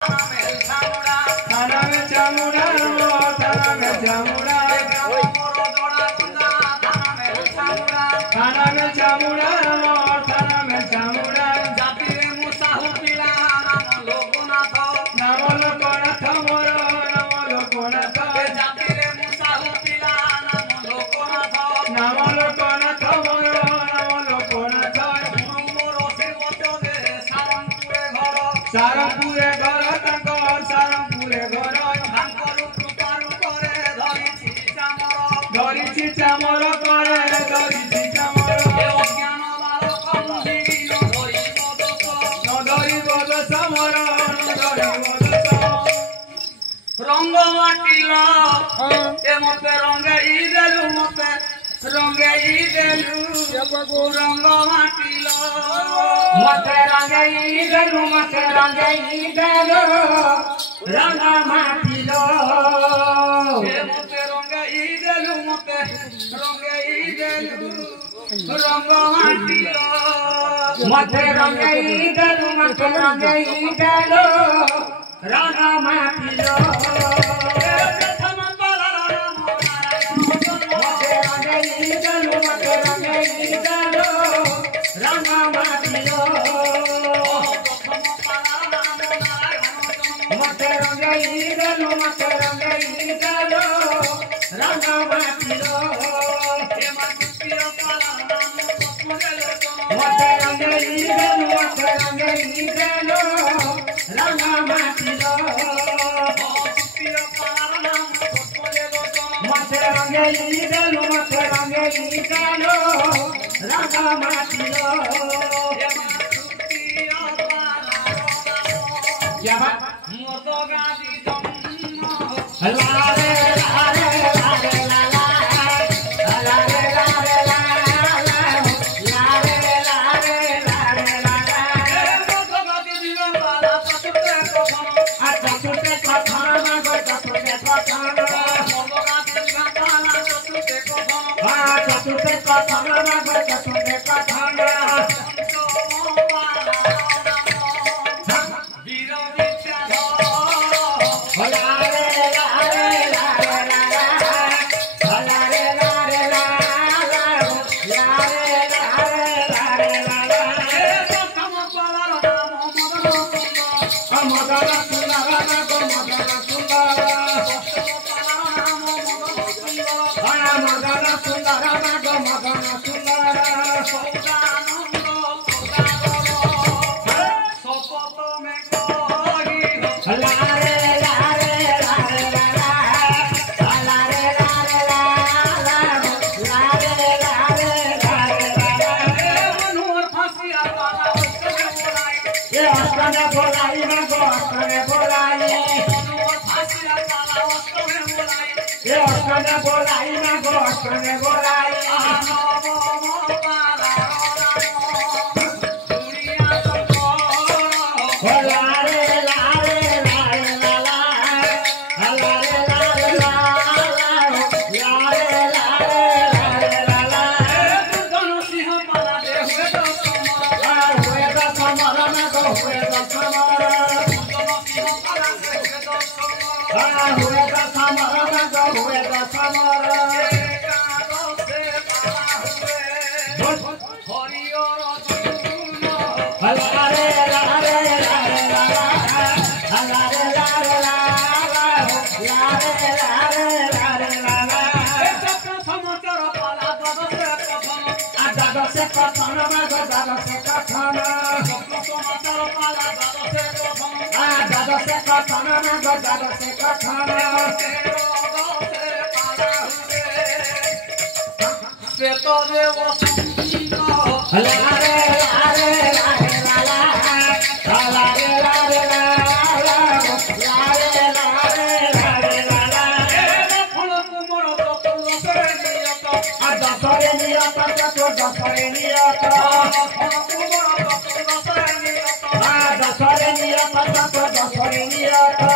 थाना में चामुड़ा थाना में चामुड़ा थाना में चामुड़ा थाना में चामुड़ा जाति रे मुसाहु पिला नाम लोकनाथ मोर नाम लोकनाथ जाति रे मुसाहु पिला नाम लोकनाथ मोर नाम लोकनाथ मोर शिवत दे सारंगपुरे घर तांकर सारंगपुरे घर तांकर कृपार करे धरिछि चामर करे धरिछि चामर अज्ञान बालक मुंडिल धरिब दोष मोर धरिब दोष रंग माटिल ए मते रंगाई देलु मते रंगाई देलु रंग माटिल मते रंगाई देलु रंग माटिलो ए मते रंगाई देलु मते रंगाई देलु रंग माटिल मते रंगाई देलु रंग माटिलो प्रथम बलराम मते रंगाई देलु रंग माटिलो मते रंगाई देलु रंग माटिलो मते रंगाई देलु रंग माटिलो मते रंगाई देलु रंग माटिलो याबा लारे लारे लारे लाला लारे लारे लाला लारे लारे लारे लाला चतुर्थे कथन चतुर्थे कथन चतुर्थे कथन लारे लारे लारे लाला लारे लारे लाला लारे लारे लारे लाला मदन सुंदर मदन सुंदर मदन सुंदर मदन सुंदर लारे लारे लारे लाला लारे लारे लाला लारे लारे लारे लाला ये हस्कने बोलाई ना गो हस्कने बोलाई ये हस्कने बोलाई ना गो हस्कने बोलाई लारे लारे लारे लाला लारे लारे लाला लारे लारे लारे लाला हुए दस मर ना गो हुए दस मर हुए दस मर ना गो हुए दस मर लारे लारे लारे लाला लारे लारे लाला लारे लारे लारे लाला दादा से कथन दादा से कथन दादा से कथन दादा से कथन लारे लारे लारे लाला लारे लारे लाला लारे लारे लारे लाला दसरे नियत दसरे नियत दसरे नियत